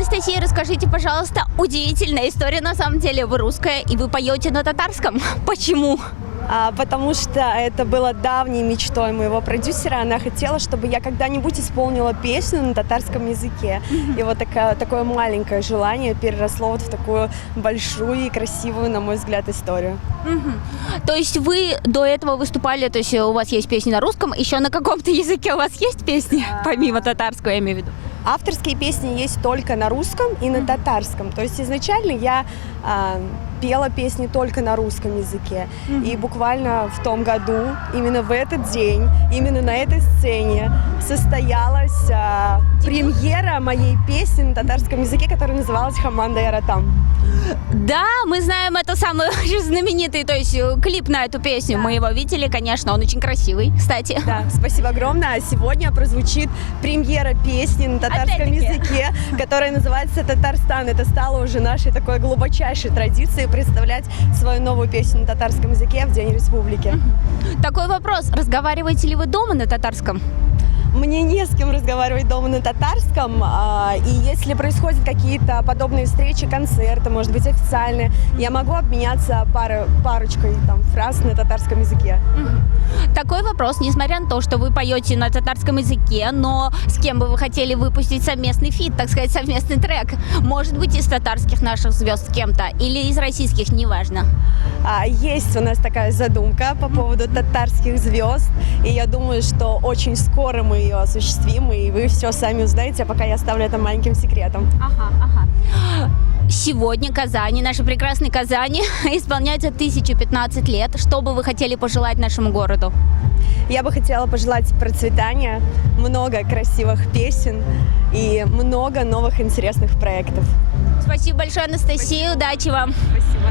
Анастасия, расскажите, пожалуйста, удивительная история на самом деле. Вы русская и вы поете на татарском. Почему? Потому что это было давней мечтой моего продюсера. Она хотела, чтобы я когда-нибудь исполнила песню на татарском языке. И вот такое маленькое желание переросло вот в такую большую и красивую, на мой взгляд, историю. То есть вы до этого выступали, то есть у вас есть песни на русском, еще на каком-то языке у вас есть песни, помимо татарского, я имею в виду? Авторские песни есть только на русском и на татарском. То есть изначально я пела песни только на русском языке. И буквально в том году, именно в этот день, именно на этой сцене состоялась премьера моей песни на татарском языке, которая называлась «Хаманда Яратам». Да, мы знаем это самый знаменитый, то есть клип на эту песню. Мы его видели, конечно, он очень красивый, кстати. Да, спасибо огромное. А сегодня прозвучит премьера песни на татарском языке, которая называется «Татарстан». Это стало уже нашей такой глубочайшей традицией представлять свою новую песню на татарском языке в День Республики. Такой вопрос. Разговариваете ли вы дома на татарском? Мне не с кем разговаривать дома на татарском, и если происходят какие-то подобные встречи, концерты, может быть, официальные, я могу обменяться парочкой фраз на татарском языке. Такой вопрос, несмотря на то, что вы поете на татарском языке, но с кем бы вы хотели выпустить совместный фит, так сказать, совместный трек? Может быть, из татарских наших звезд с кем-то или из российских, неважно. Есть у нас такая задумка по поводу татарских звезд, и я думаю, что очень скоро мы ее осуществим, и вы все сами узнаете, а пока я оставлю это маленьким секретом. Сегодня Казани, нашей прекрасной Казани, исполняется 1015 лет. Что бы вы хотели пожелать нашему городу? Я бы хотела пожелать процветания, много красивых песен и много новых интересных проектов. Спасибо большое, Анастасия. Удачи вам. Спасибо.